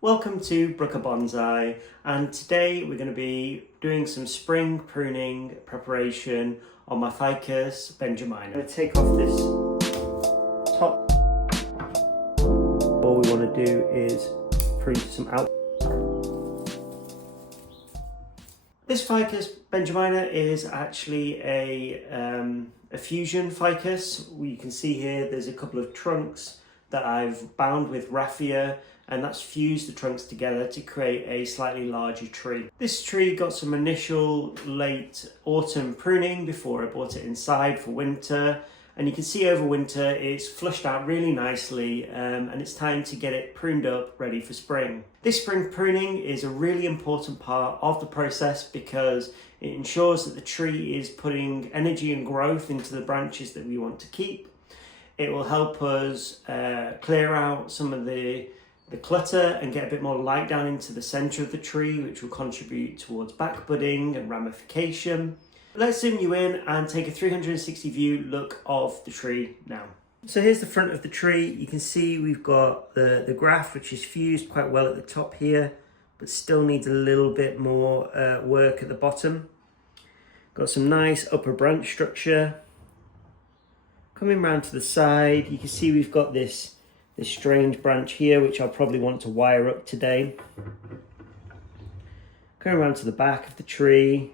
Welcome to Brooker Bonsai, and today we're going to be doing some spring pruning preparation on my Ficus Benjamina. I'm going to take off this top. All we want to do is prune some out. This Ficus Benjamina is actually a fusion ficus. You can see here there's a couple of trunks that I've bound with raffia, and that's fused the trunks together to create a slightly larger tree. This tree got some initial late autumn pruning before I brought it inside for winter, and you can see over winter it's flushed out really nicely, and it's time to get it pruned up ready for spring. This spring pruning is a really important part of the process because it ensures that the tree is putting energy and growth into the branches that we want to keep. It will help us clear out some of the clutter and get a bit more light down into the center of the tree, which will contribute towards back budding and ramification. Let's zoom you in and take a 360 view look of the tree now. So here's the front of the tree. You can see we've got the graft, which is fused quite well at the top here, but still needs a little bit more work at the bottom. Got some nice upper branch structure. Coming round to the side, you can see we've got this strange branch here, which I'll probably want to wire up today. Going around to the back of the tree,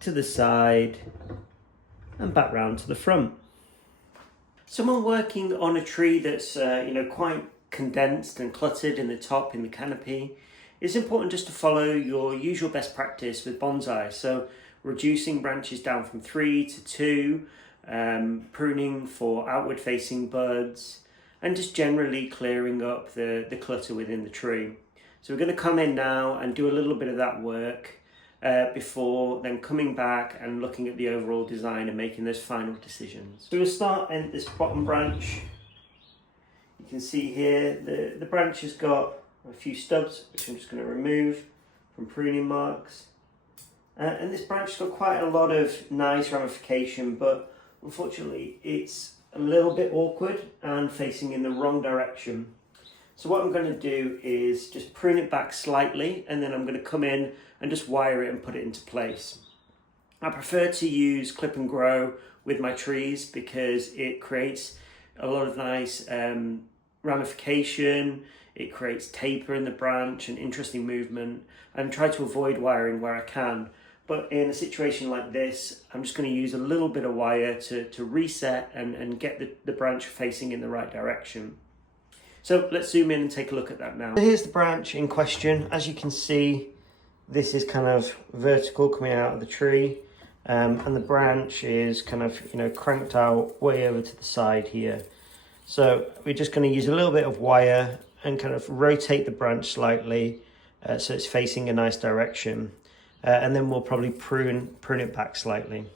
to the side, and back round to the front. Someone working on a tree that's quite condensed and cluttered in the top, in the canopy, it's important just to follow your usual best practice with bonsai. So reducing branches down from 3 to 2, pruning for outward facing buds, and just generally clearing up the clutter within the tree. So we're going to come in now and do a little bit of that work before then coming back and looking at the overall design and making those final decisions. So we'll start at this bottom branch. You can see here the branch has got a few stubs, which I'm just going to remove from pruning marks. And this branch has got quite a lot of nice ramification, but unfortunately it's a little bit awkward and facing in the wrong direction. So what I'm going to do is just prune it back slightly, and then I'm going to come in and just wire it and put it into place. I prefer to use clip and grow with my trees because it creates a lot of nice ramification. It creates taper in the branch and interesting movement, and try to avoid wiring where I can. But in a situation like this, I'm just going to use a little bit of wire to reset and get the branch facing in the right direction. So let's zoom in and take a look at that now. So here's the branch in question. As you can see, this is kind of vertical coming out of the tree, and the branch is kind of cranked out way over to the side here. So we're just going to use a little bit of wire and kind of rotate the branch slightly so it's facing a nice direction. And then we'll probably prune it back slightly.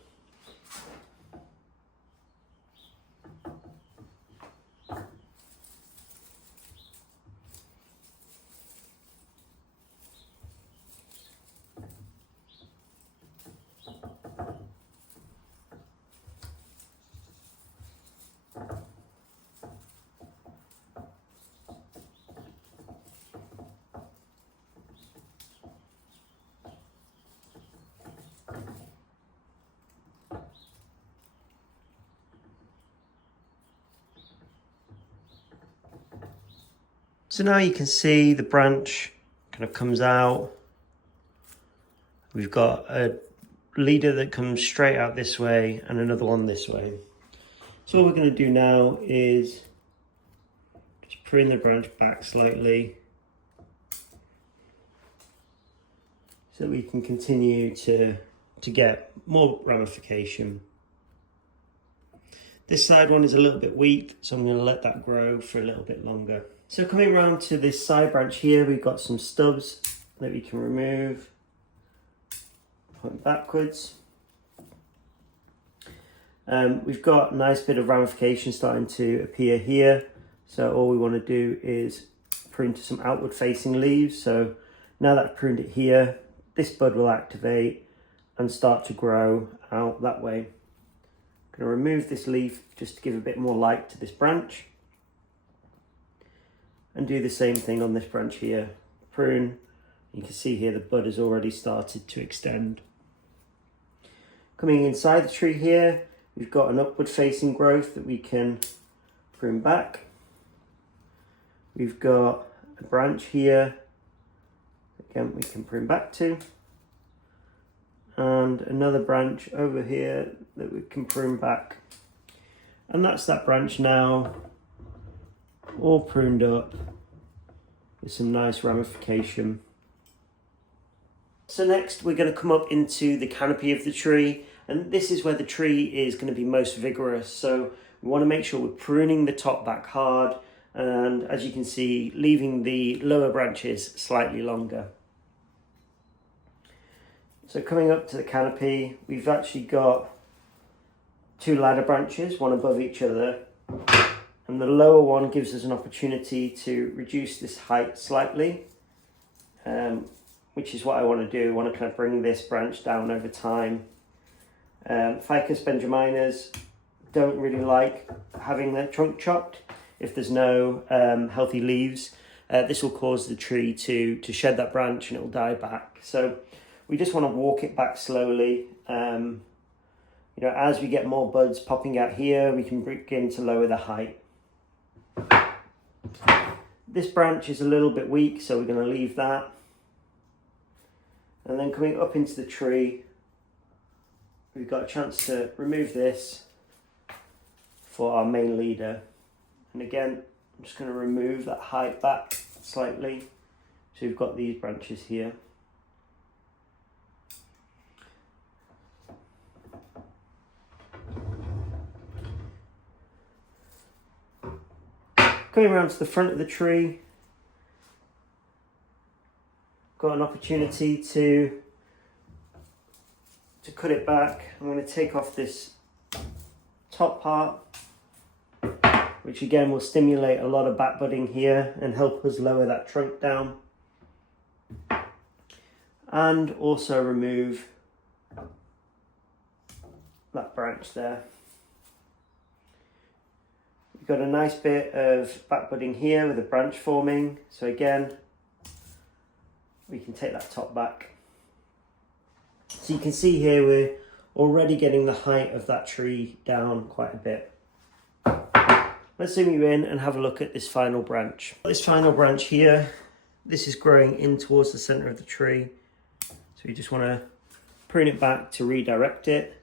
So now you can see the branch kind of comes out. We've got a leader that comes straight out this way and another one this way. So what we're going to do now is just prune the branch back slightly so that we can continue to get more ramification. This side one is a little bit weak, so I'm going to let that grow for a little bit longer. So coming around to this side branch here, we've got some stubs that we can remove, point backwards. We've got a nice bit of ramification starting to appear here. So all we want to do is prune to some outward facing leaves. So now that I've pruned it here, this bud will activate and start to grow out that way. I'm going to remove this leaf just to give a bit more light to this branch. And do the same thing on this branch here. Prune. You can see here the bud has already started to extend. Coming inside the tree here, we've got an upward facing growth that we can prune back. We've got a branch here, again we can prune back to. And another branch over here that we can prune back. And that's that branch now, all pruned up with some nice ramification. So next we're going to come up into the canopy of the tree, and this is where the tree is going to be most vigorous. So we want to make sure we're pruning the top back hard, and as you can see, leaving the lower branches slightly longer. So coming up to the canopy, we've actually got two ladder branches, one above each other, and the lower one gives us an opportunity to reduce this height slightly, which is what I want to do. I want to kind of bring this branch down over time. Ficus Benjaminas don't really like having their trunk chopped if there's no healthy leaves. This will cause the tree to shed that branch and it will die back. So we just want to walk it back slowly. You know, as we get more buds popping out here, we can begin to lower the height. This branch is a little bit weak, so we're going to leave that. And then coming up into the tree, we've got a chance to remove this for our main leader. And again, I'm just going to remove that height back slightly. So we've got these branches here. Coming around to the front of the tree, got an opportunity to cut it back. I'm going to take off this top part, which again will stimulate a lot of back budding here and help us lower that trunk down, and also remove that branch there. We've got a nice bit of back budding here with a branch forming, so again we can take that top back. So you can see here we're already getting the height of that tree down quite a bit. Let's zoom you in and have a look at this final branch. This final branch here, this is growing in towards the center of the tree. So you just want to prune it back to redirect it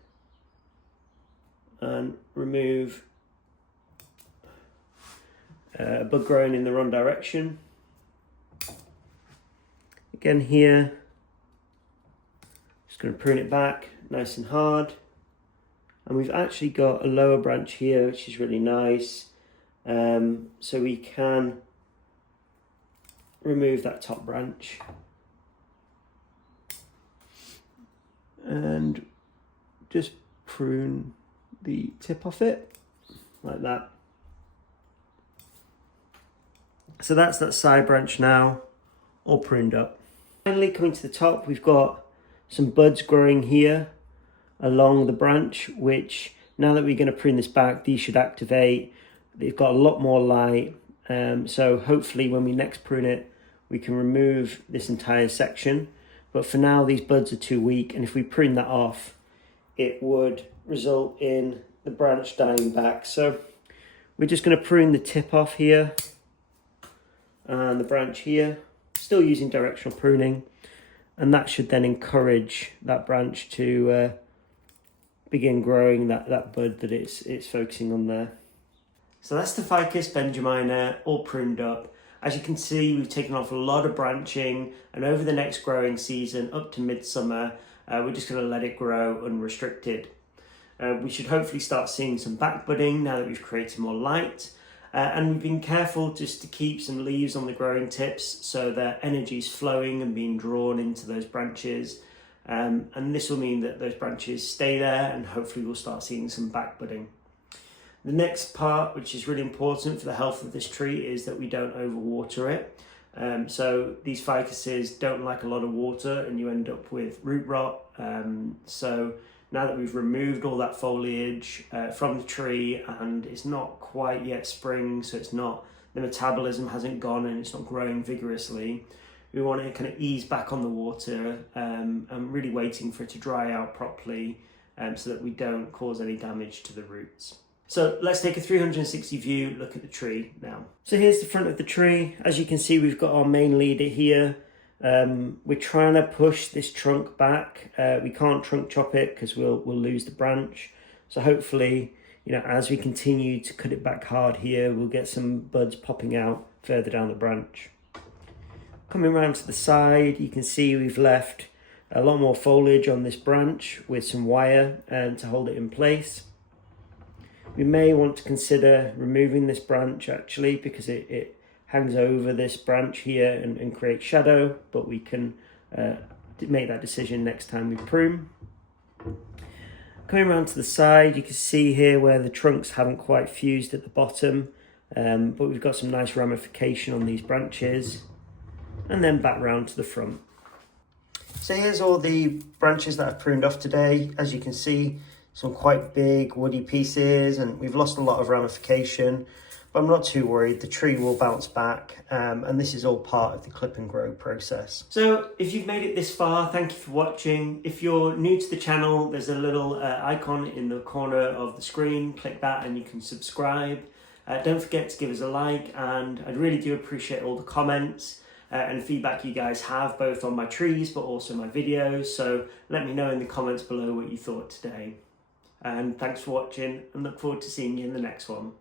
and remove bud growing in the wrong direction. Again here, just going to prune it back nice and hard. And we've actually got a lower branch here, which is really nice. So we can remove that top branch and just prune the tip off it like that. So that's that side branch now, all pruned up. Finally, coming to the top, we've got some buds growing here along the branch, which now that we're going to prune this back, these should activate. They've got a lot more light, so hopefully when we next prune it, we can remove this entire section. But for now, these buds are too weak, and if we prune that off, it would result in the branch dying back. So we're just going to prune the tip off here and the branch here, still using directional pruning, and that should then encourage that branch to begin growing that bud that it's focusing on there. So that's the Ficus Benjamina all pruned up. As you can see, we've taken off a lot of branching, and over the next growing season up to midsummer, we're just going to let it grow unrestricted. We should hopefully start seeing some back budding now that we've created more light. And we've been careful just to keep some leaves on the growing tips so that energy is flowing and being drawn into those branches. And this will mean that those branches stay there, and hopefully we'll start seeing some back budding. The next part, which is really important for the health of this tree, is that we don't overwater it. So these ficuses don't like a lot of water, and you end up with root rot. So now that we've removed all that foliage from the tree, and it's not quite yet spring, so it's not the metabolism hasn't gone and it's not growing vigorously. We want to kind of ease back on the water and really waiting for it to dry out properly so that we don't cause any damage to the roots. So let's take a 360 view look at the tree now. So here's the front of the tree. As you can see, we've got our main leader here. We're trying to push this trunk back. We can't trunk chop it because we'll lose the branch. So hopefully, as we continue to cut it back hard here, we'll get some buds popping out further down the branch. Coming around to the side, you can see we've left a lot more foliage on this branch with some wire to hold it in place. We may want to consider removing this branch actually, because it hangs over this branch here and creates shadow, but we can make that decision next time we prune. Coming around to the side, you can see here where the trunks haven't quite fused at the bottom, but we've got some nice ramification on these branches. And then back round to the front. So here's all the branches that I've pruned off today. As you can see, some quite big woody pieces, and we've lost a lot of ramification, but I'm not too worried. The tree will bounce back, and this is all part of the clip and grow process. So if you've made it this far, thank you for watching. If you're new to the channel, there's a little icon in the corner of the screen. Click that and you can subscribe. Don't forget to give us a like, and I really do appreciate all the comments and feedback you guys have, both on my trees but also my videos. So let me know in the comments below what you thought today. And thanks for watching, and look forward to seeing you in the next one.